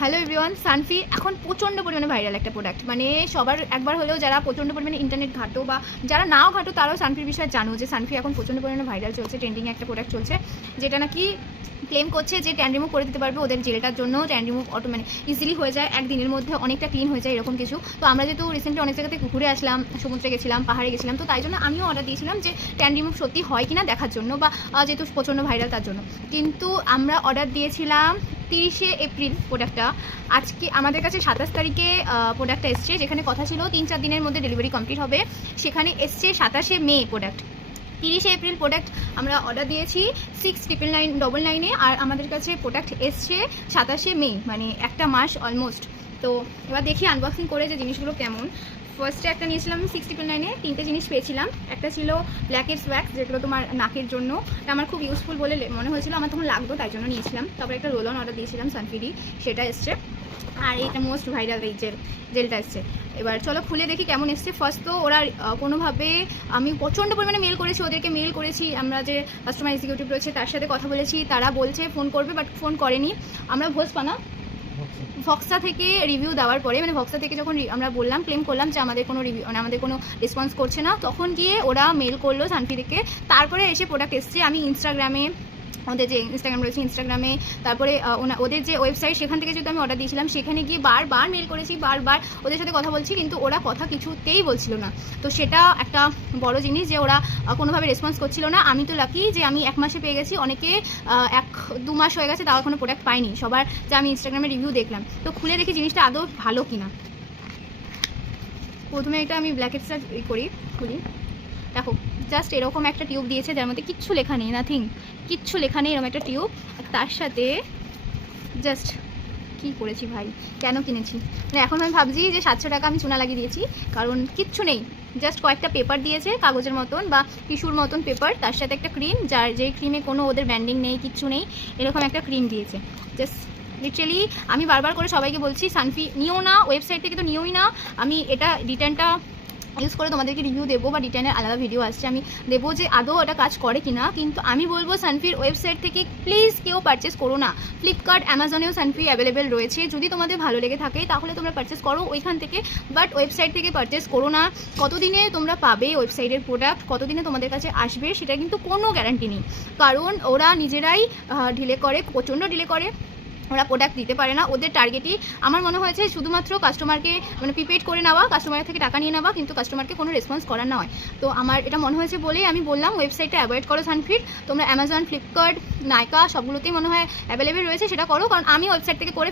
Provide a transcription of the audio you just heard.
Hello everyone, সানফি এখন প্রচণ্ড পরিমাণে ভাইরাল একটা প্রোডাক্ট। মানে সবার একবার হলেও যারা প্রচণ্ড পরিমাণে ইন্টারনেট ঘাটো বা যারা নাও ঘাটো তারাও সানফির বিষয়ে জানো যে সানফি এখন প্রচণ্ড পরিমাণে ভাইরাল চলছে, ট্রেন্ডিংয়ে একটা প্রোডাক্ট চলছে যেটা নাকি ক্লেম করছে যে ট্যান রিমুভ করে দিতে পারবে ওদের জেলটার জন্য। ট্যান রিমুভ মানে ইজিলি হয়ে যায়, একদিনের মধ্যে অনেকটা ক্লিন হয়ে যায় এরকম কিছু। তো আমরা যেহেতু রিসেন্টলি অনেক জায়গাতে ঘুরে আসলাম, সমুদ্রে গেছিলাম, পাহাড়ে গেছিলাম, তো তাই জন্য আমিও অর্ডার দিয়েছিলাম যে ট্যান রিমুভ সত্যি হয় কিনা দেখার জন্য, বা যেহেতু প্রচণ্ড ভাইরাল তার জন্য। কিন্তু আমরা অর্ডার দিয়েছিলাম 30শে এপ্রিল প্রোডাক্টটা। আজকে আমাদের কাছে 27 তারিখে প্রোডাক্টটা এসছে, যেখানে কথা ছিল 3-4 দিনের মধ্যে ডেলিভারি কমপ্লিট হবে। সেখানে এসছে 27শে মে প্রোডাক্ট। 30শে এপ্রিল প্রোডাক্ট আমরা অর্ডার দিয়েছি 69999-এ, আর আমাদের কাছে প্রোডাক্ট এসছে 27শে মে, মানে একটা মাস অলমোস্ট। তো এবার দেখি আনবক্সিং করে যে জিনিসগুলো কেমন। ফার্স্টে একটা নিয়েছিলাম 699-এ, 3টে জিনিস পেয়েছিলাম। একটা ছিল ব্ল্যাকেটস ওয়্যাক্স, যেগুলো তোমার নাকের জন্য, এটা আমার খুব ইউজফুল বলে মনে হয়েছিল, আমার তখন লাগতো তাই জন্য নিয়েছিলাম। তারপরে একটা রোল অন অর্ডার দিয়েছিলাম সানফিডি, সেটা এসছে। আর এইটা মোস্ট ভাইরাল এই জেলটা এসছে। এবার চলো খুলে দেখি কেমন এসছে। ফার্স্ট তো ওরা কোনোভাবে, আমি প্রচণ্ড পরিমাণে মেল করেছি ওদেরকে, মেল করেছি, আমরা যে কাস্টমার এক্সিকিউটিভ রয়েছে তার সাথে কথা বলেছি, তারা বলছে ফোন করবে, বাট ফোন করেনি। আমরা ভক্সা থেকে রিভিউ দেওয়ার পরে, মানে ভক্সা থেকে যখন আমরা বললাম, ক্লেম করলাম যে আমাদের কোনো রিভিউ, মানে আমাদের কোনো রেসপন্স করছে না, তখন গিয়ে ওরা মেল করলো সানফি থেকে। তারপরে এসে প্রোডাক্ট এসছে। আমি ইনস্টাগ্রামে, ওদের যে ইনস্টাগ্রাম রয়েছে ইনস্টাগ্রামে, তারপরে ওদের যে ওয়েবসাইট সেখান থেকে যেহেতু আমি অর্ডার দিয়েছিলাম, সেখানে গিয়ে বারবার মেল করেছি, বারবার ওদের সাথে কথা বলছি, কিন্তু ওরা কথা কিছুতেই বলছিল না। তো সেটা একটা বড় জিনিস যে ওরা কোনোভাবে রেসপন্স করছিল না। আমি তো লাকি যে আমি 1 মাসে পেয়ে গেছি, অনেকে 1-2 মাস হয়ে গেছে তাও এখনো প্রোডাক্ট পাইনি, সবার যে আমি ইনস্টাগ্রামে রিভিউ দেখলাম। তো খুলে দেখি জিনিসটা আদৌ ভালো কিনা। প্রথমে এটা আমি ব্ল্যাকেটসটা খুলি। দেখো জাস্ট এরকম একটা টিউব দিয়েছে, যার মধ্যে কিচ্ছু লেখা নেই, নাথিং, কিচ্ছু লেখা নেই, এরকম একটা টিউব। তার সাথে জাস্ট কী করেছি ভাই, কেন কিনেছি, মানে এখন আমি ভাবছি যে 700 টাকা আমি চুনা লাগিয়ে দিয়েছি, কারণ কিচ্ছু নেই। জাস্ট কয়েকটা পেপার দিয়েছে, কাগজের মতন বা টিস্যুর মতন পেপার, তার সাথে একটা ক্রিম, যেই ক্রিমে কোনো ওদের ব্যান্ডিং নেই, কিচ্ছু নেই, এরকম একটা ক্রিম দিয়েছে। জাস্ট লিটারালি আমি বারবার করে সবাইকে বলছি সানফি নিও না, ওয়েবসাইট থেকে তো নিওই না। আমি এটা রিটার্নটা ইউজ করে তোমাদেরকে রিভিউ দেবো, বা রিটার্নের আলাদা ভিডিও আসছে, আমি দেবো যে আদৌ ওটা কাজ করে কিনা। কিন্তু আমি বলবো সানফির ওয়েবসাইট থেকে প্লিজ কেউ পারচেস করো না। ফ্লিপকার্ট, অ্যামাজনেও সানফি অ্যাভেলেবেল রয়েছে, যদি তোমাদের ভালো লেগে থাকে তাহলে তোমরা পারচেস করো ওইখান থেকে, বাট ওয়েবসাইট থেকে পারচেস করো না। কতদিনে তোমরা পাবে ওয়েবসাইটের প্রোডাক্ট, কতদিনে তোমাদের কাছে আসবে, সেটা কিন্তু কোনো গ্যারান্টি নেই, কারণ ওরা নিজেরাই ডিলে করে, প্রচণ্ড ডিলে করে, ওরা প্রোডাক্ট দিতে পারে না। ওদের টার্গেটই আমার মনে হয়েছে শুধুমাত্র কাস্টমারকে, মানে প্রিপেড করে নেওয়া, কাস্টমারের থেকে টাকা নিয়ে নেওয়া, কিন্তু কাস্টমারকে কোনো রেসপন্স করার নয়। তো আমার এটা মনে হয়েছে বলেই আমি বললাম ওয়েবসাইটটা অ্যাভয়েড করো সানফির। তোমরা অ্যামাজন, ফ্লিপকার্ট, নাইকা সবগুলোতেই মনে হয় অ্যাভেলেবেল রয়েছে, সেটা করো, কারণ আমি ওয়েবসাইট থেকে করে